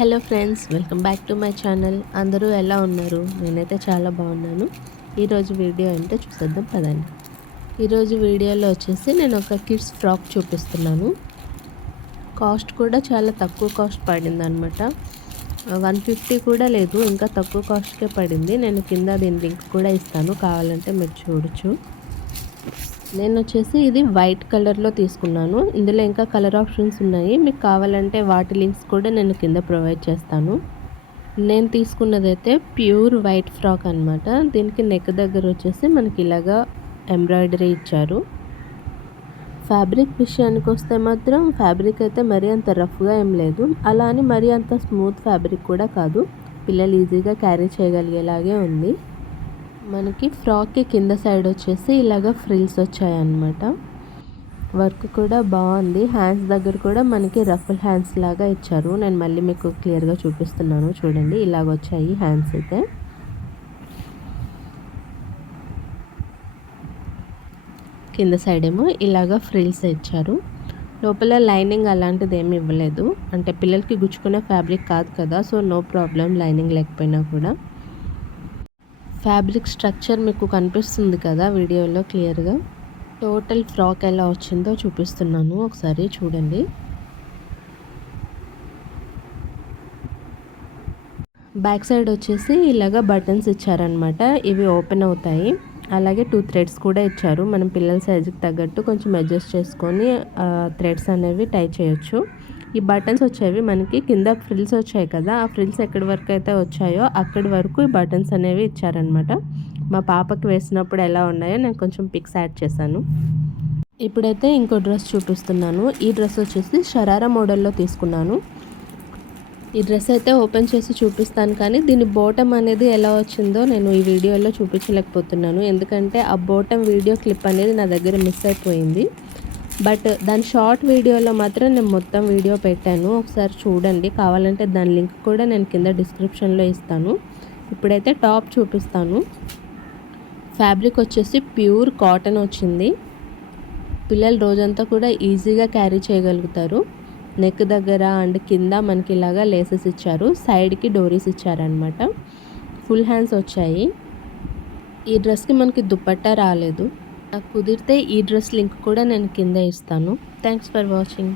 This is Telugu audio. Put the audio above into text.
Hello friends, welcome back to my channel. అందరూ ఎలా ఉన్నారు? నేనైతే చాలా బాగున్నాను. ఈరోజు వీడియో ఏంటో చూసేద్దాం పదండి. ఈరోజు వీడియోలో వచ్చేసి నేను ఒక కిడ్స్ ఫ్రాక్ చూపిస్తున్నాను. కాస్ట్ కూడా చాలా తక్కువ కాస్ట్ పడింది అనమాట. 150 కూడా లేదు, ఇంకా తక్కువ కాస్ట్కే పడింది. నేను కింద దీని లింక్ కూడా ఇస్తాను, కావాలంటే మీరు చూడొచ్చు. నేను వచ్చేసి ఇది వైట్ కలర్లో తీసుకున్నాను. ఇందులో ఇంకా కలర్ ఆప్షన్స్ ఉన్నాయి, మీకు కావాలంటే వాటి లింక్స్ కూడా నేను కింద ప్రొవైడ్ చేస్తాను. నేను తీసుకున్నదైతే ప్యూర్ వైట్ ఫ్రాక్ అనమాట. దీనికి నెక్ దగ్గర వచ్చేసి మనకి ఇలాగా ఎంబ్రాయిడరీ ఇచ్చారు. ఫ్యాబ్రిక్ విషయానికి వస్తే మాత్రం ఫ్యాబ్రిక్ అయితే మరీ అంత రఫ్గా ఏం లేదు, అలా అని మరీ అంత స్మూత్ ఫ్యాబ్రిక్ కూడా కాదు. పిల్లలు ఈజీగా క్యారీ చేయగలిగేలాగే ఉంది. మనకి ఫ్రాక్కి కింద సైడ్ వచ్చేసి ఇలాగ ఫ్రిల్స్ వచ్చాయన్నమాట. వర్క్ కూడా బాగుంది. హ్యాండ్స్ దగ్గర కూడా మనకి రఫుల్ హ్యాండ్స్ లాగా ఇచ్చారు. నేను మళ్ళీ మీకు క్లియర్గా చూపిస్తున్నాను చూడండి. ఇలాగ వచ్చాయి హ్యాండ్స్ అయితే. కింద సైడ్ ఏమో ఇలాగ ఫ్రిల్స్ ఇచ్చారు. లోపల లైనింగ్ అలాంటిది ఏమి ఇవ్వలేదు, అంటే పిల్లలకి గుచ్చుకునే ఫ్యాబ్రిక్ కాదు కదా, సో నో ప్రాబ్లం లైనింగ్ లేకపోయినా కూడా. ఫ్యాబ్రిక్ స్ట్రక్చర్ మీకు కనిపిస్తుంది కదా వీడియోలో క్లియర్గా. టోటల్ ఫ్రాక్ ఎలా వచ్చిందో చూపిస్తున్నాను, ఒకసారి చూడండి. బ్యాక్ సైడ్ వచ్చేసి ఇలాగ బటన్స్ ఇచ్చారనమాట. ఇవి ఓపెన్ అవుతాయి. అలాగే 2 థ్రెడ్స్ కూడా ఇచ్చారు. మనం పిల్లల సైజుకి తగ్గట్టు కొంచెం అడ్జస్ట్ చేసుకొని థ్రెడ్స్ అనేవి టై చేయొచ్చు. ఈ బటన్స్ వచ్చేవి మనకి కింద ఫ్రిల్స్ వచ్చాయి కదా, ఆ ఫ్రిల్స్ ఎక్కడి వరకు అయితే వచ్చాయో అక్కడి వరకు ఈ బటన్స్ అనేవి ఇచ్చారనమాట. మా పాపకి వేసినప్పుడు ఎలా ఉన్నాయో నేను కొంచెం పిక్స్ యాడ్ చేశాను. ఇప్పుడైతే ఇంకో డ్రెస్ చూపిస్తున్నాను. ఈ డ్రెస్ వచ్చేసి షరారా మోడల్లో తీసుకున్నాను. ఈ డ్రెస్ అయితే ఓపెన్ చేసి చూపిస్తాను, కానీ దీని బోటమ్ అనేది ఎలా వచ్చిందో నేను ఈ వీడియోలో చూపించలేకపోతున్నాను, ఎందుకంటే ఆ బోటమ్ వీడియో క్లిప్ అనేది నా దగ్గర మిస్ అయిపోయింది. బట్ దాని షార్ట్ వీడియోలో మాత్రం నేను మొత్తం వీడియో పెట్టాను, ఒకసారి చూడండి. కావాలంటే దాని లింక్ కూడా నేను కింద డిస్క్రిప్షన్లో ఇస్తాను. ఇప్పుడైతే టాప్ చూపిస్తాను. ఫ్యాబ్రిక్ వచ్చేసి ప్యూర్ కాటన్ వచ్చింది. పిల్లలు రోజంతా కూడా ఈజీగా క్యారీ చేయగలుగుతారు. నెక్ దగ్గర అండ్ కింద మనకి ఇలాగా లేసెస్ ఇచ్చారు, సైడ్కి డోరీస్ ఇచ్చారనమాట. ఫుల్ హ్యాండ్స్ వచ్చాయి. ఈ డ్రెస్కి మనకి దుపట్టా రాలేదు. నాకు కుదిరితే ఈ డ్రెస్ లింక్ కూడా నేను కింద ఇస్తాను. Thanks for watching.